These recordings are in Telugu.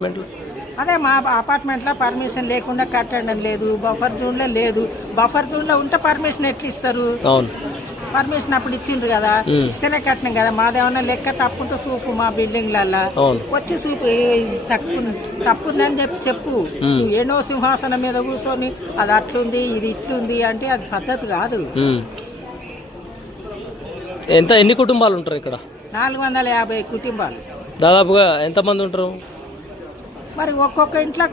అదే మా అపార్ట్మెంట్ లో పర్మిషన్ లేకుండా కట్టడం లేదు, బఫర్ జోన్ లో లేదు. బఫర్ జోన్ లో ఉంటే పర్మిషన్ ఎట్లా ఇస్తారు? పర్మిషన్ అప్పుడు ఇచ్చిండ్రు కదా, ఇస్తేనే కట్టినాం కదా. మాదేమన్నా లెక్క తప్పుంటే చూపు మా బిల్డింగ్లల్లా వచ్చి చూపు తప్పుందని చెప్పు. ఎన్నో సింహాసనం మీద కూర్చొని అది అట్లుంది ఇది ఇట్లుంది అంటే అది పద్ధతి కాదు. ఎన్ని కుటుంబాలు ఉంటారు ఇక్కడ? 450 కుటుంబాలు. దాదాపుగా ఎంతమంది ఉంటారు? మరి ఒక్కొక్క ఇంట్లో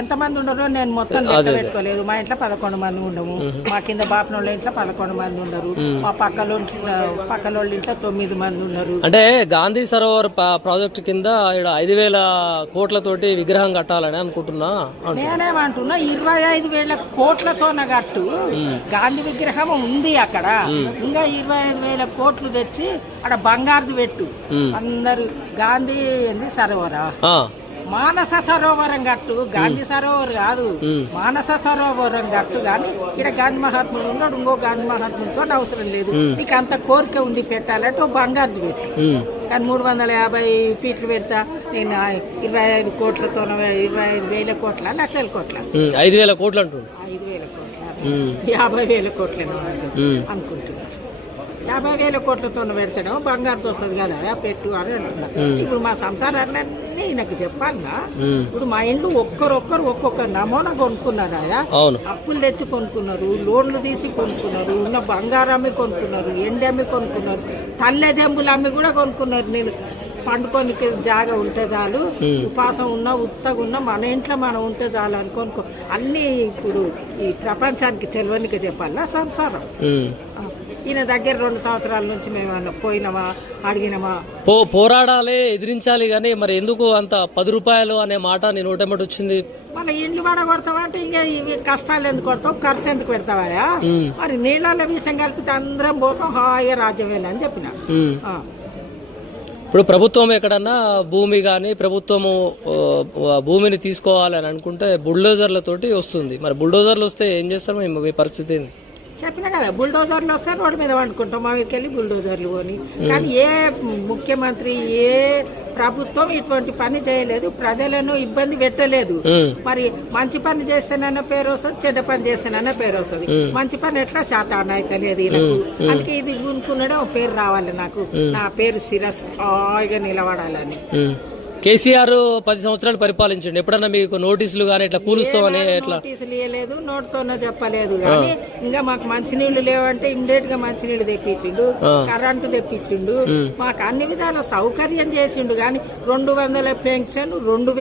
ఎంతమంది ఉండరు నేను మొత్తం లెక్క పెట్టుకోలేదు. మా ఇంట్లో 11 మంది ఉండము, మా కింద బాపనోళ్ళ ఇంట్లో 11 మంది ఉండరు, మా పక్కలోళ్ళ ఇంట్లో 9 మంది ఉన్నారు. అంటే గాంధీ సరోవర్ ప్రాజెక్టు కింద 5,000 కోట్లతోటి విగ్రహం కట్టాలని అనుకుంటున్నా. నేనేమంటున్నా 25,000 కోట్లతోన కట్టు. గాంధీ విగ్రహం ఉంది అక్కడ, ఇంకా 25,000 కోట్లు తెచ్చి అక్కడ బంగారుది పెట్టు. అందరు గాంధీ సరోవరా మానస సరోవరం కట్టు, గాంధీ సరోవర్ కాదు, మానస సరోవరం కట్టు. కానీ ఇక్కడ గాంధీ మహాత్ముడు ఉన్నాడు, ఇంకో గాంధీ మహాత్ముడితో అవసరం లేదు. నీకు అంత కోరిక ఉంది పెట్టాలంటే బంగారు పెట్టు. కానీ 350 ఫీట్లు పెడతా నేను 25 కోట్లతో 25,000 కోట్ల లక్షల కోట్ల 5,000 కోట్లు అంటు 5,000 కోట్ల 50,000 కోట్ల అనుకుంటున్నాను. 50,000 కోట్లతో పెడతాడు బంగారుతో వస్తుంది కదా పెట్టు అని అంటున్నారు. ఇప్పుడు మా సంసారాన్ని ఈయనకు చెప్పాలన్నా, ఇప్పుడు మా ఇండ్లు ఒక్కొక్క నమూనా కొనుక్కున్నారు. అప్పులు తెచ్చి కొనుక్కున్నారు, లోన్లు తీసి కొనుక్కున్నారు, ఉన్న బంగారు అమ్మి కొనుక్కున్నారు, ఎండి అమ్మి కొనుక్కున్నారు, తల్లె జంబులు అమ్మి కూడా కొనుక్కున్నారు. నేను పండుకొని జాగా ఉంటే చాలు, ఉపాసం ఉన్నా ఉత్తగా ఉన్నా మన ఇంట్లో మనం ఉంటే చాలు అని కొనుక్కో. అన్ని ఇప్పుడు ఈ ప్రపంచానికి తెలియనికి చెప్పాలా సంసారం. ఈయన దగ్గర 2 సంవత్సరాల నుంచి మేము పోయినామా అడిగినామా? పోరాడాలి, ఎదిరించాలి. కానీ మరి ఎందుకు అంత 10 రూపాయలు అనే మాట నేను నోటెమ్మటి వచ్చింది? మన ఇండ్లు పడ కొడతావా అంటే ఇంకా ఇవి కష్టాలు ఎందుకు కొడతావు, ఖర్చు ఎందుకు పెడతావా? మరి నీళ్ళ విషయం కలిపితే అందరం పోతాం, హాయిగా రాజ్యం వెళ్ళని చెప్పిన. ఇప్పుడు ప్రభుత్వం ఎక్కడన్నా భూమి కానీ ప్రభుత్వము భూమిని తీసుకోవాలని అనుకుంటే బుల్డోజర్లతోటి వస్తుంది. మరి బుల్డోజర్లు వస్తే ఏం చేస్తారు? మీ పరిస్థితి ఏంది? చెప్పినా కదా, బుల్డోజర్లు వస్తే రోడ్డు మీద వండుకుంటాం, మా మీదకి వెళ్ళి బుల్డోజర్లు కొని. కానీ ఏ ముఖ్యమంత్రి ఏ ప్రభుత్వం ఇటువంటి పని చేయలేదు, ప్రజలను ఇబ్బంది పెట్టలేదు. మరి మంచి పని చేస్తేనన్న పేరు వస్తుంది, చెడ్డ పని చేస్తేనన్న పేరు వస్తుంది. మంచి పని ఎట్లా శాతాన అయితే లేదు ఈయనకు. అందుకే ఇది గునుకున్నాడే ఒక పేరు రావాలి నాకు, నా పేరు స్థాయిగా నిలబడాలని. కేసీఆర్ 10 సంవత్సరాలు పరిపాలించండి, ఎప్పుడన్నా మీకు నోటీసులు కానీ ఇట్లా కూలుస్తామని నోటీసులు ఇవ్వలేదు, నోటితోనే చెప్పలేదు. కానీ ఇంకా మాకు మంచినీళ్లు లేవంటే ఇమ్మీడియట్ గా మంచినీళ్లు తెప్పించిండు, కరెంటు తెప్పించిండు, మాకు అన్ని విధాల సౌకర్యం చేసిండు. కానీ 200 పెన్షన్ 2